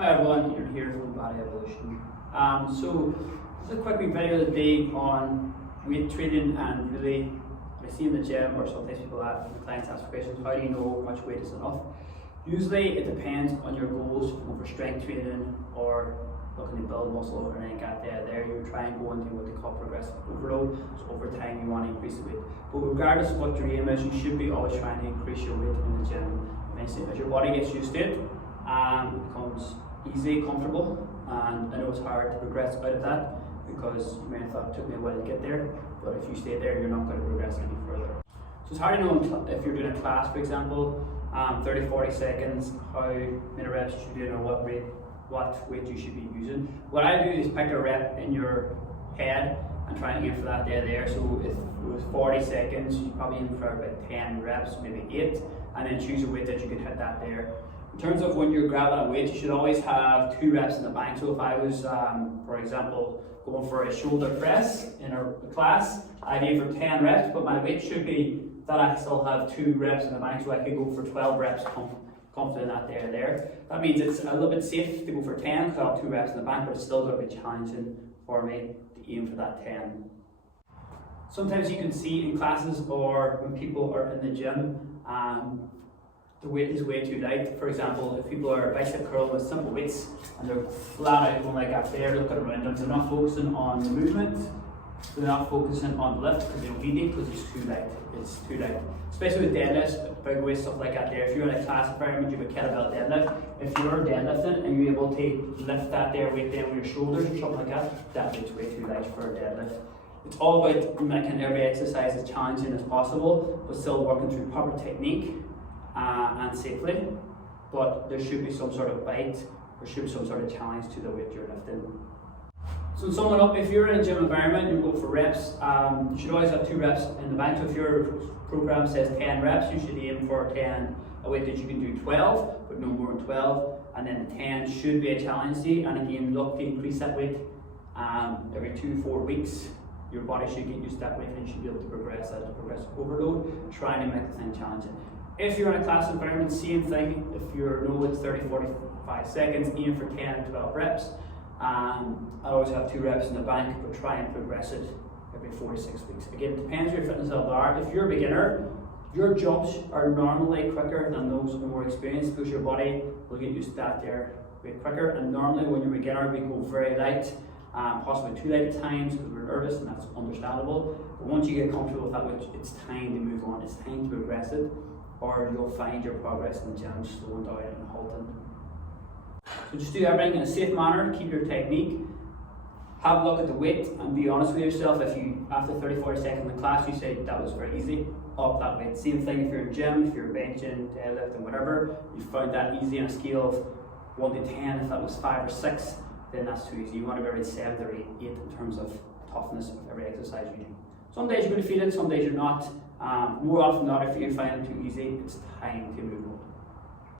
Hi everyone, you're here from Body Evolution. So this is a quick wee video today on weight training, and really I see in the gym, or sometimes people ask, clients ask questions, how do you know how much weight is enough? Usually it depends on your goals, for strength training or looking to build muscle, and then get there you try and go into what they call progressive overload. So over time you want to increase the weight. But regardless of what your aim is, you should be always trying to increase your weight in the gym. As your body gets used to it, it becomes easy, comfortable, and I know it's hard to progress out of that because you may have thought it took me a while to get there, but if you stay there, you're not going to progress any further. So it's hard to know if you're doing a class, for example, 30-40 seconds, how many reps you should be doing, or what weight you should be using. What I do is pick a rep in your head and try and aim for that there. So if it was 40 seconds, you probably aim for about 10 reps, maybe 8, and then choose a weight that you can hit that there. In terms of when you're grabbing a weight, you should always have 2 reps in the bank. So if I was, for example, going for a shoulder press in a class, I'd aim for 10 reps, but my weight should be that I still have 2 reps in the bank, so I could go for 12 reps confident that there. That means it's a little bit safe to go for 10 because I have 2 reps in the bank, but it's still going to be challenging for me to aim for that 10. Sometimes you can see in classes or when people are in the gym, the weight is way too light. For example, if people are bicep curling with simple weights and they're flat out going like that there, looking around them, they're not focusing on the movement, they're not focusing on the lift because they don't need it because it's too light. It's too light. Especially with deadlifts, big weights, stuff like that there. If you're in a class environment, you have a kettlebell deadlift. If you're deadlifting and you're able to lift that there weight down with your shoulders or something like that weight's way too light for a deadlift. It's all about making every exercise as challenging as possible, but still working through proper technique and safely. But there should be some sort of bite, there should be some sort of challenge to the weight you're lifting. So to sum it up, if you're in a gym environment, you go for reps, you should always have 2 reps in the bank. So if your program says 10 reps, you should aim for 10, a weight that you can do 12, but no more than 12. And then the 10 should be a challenge to you. And again, look to increase that weight every 2-4 weeks. Your body should get used to that weight and you should be able to progress as a progressive overload, trying to make the thing challenging. If you're in a class environment, same thing. If you know it's 30-45 seconds, aim for 10-12 reps. I always have 2 reps in the bank, but try and progress it every 4 to 6 weeks. Again, it depends on your fitness level are. If you're a beginner, your jumps are normally quicker than those who are more experienced because your body will get used to that there way quicker. And normally when you're a beginner, we go very light, possibly too light at times because we're nervous, and that's understandable. But once you get comfortable with that weight, it's time to move on. It's time to progress it, or you'll find your progress in the gym slowing down and halting. So just do everything in a safe manner, keep your technique, have a look at the weight and be honest with yourself. If you, after 30-40 seconds in the class, you say that was very easy, up that weight. Same thing if you're in gym, if you're benching, deadlifting, whatever, you found that easy on a scale of 1 to 10, if that was 5 or 6, then that's too easy. You want to be around 7 or 8 in terms of toughness of every exercise you do. Some days you're going to feel it, some days you're not. More often than not, if you find it too easy, it's time to move on.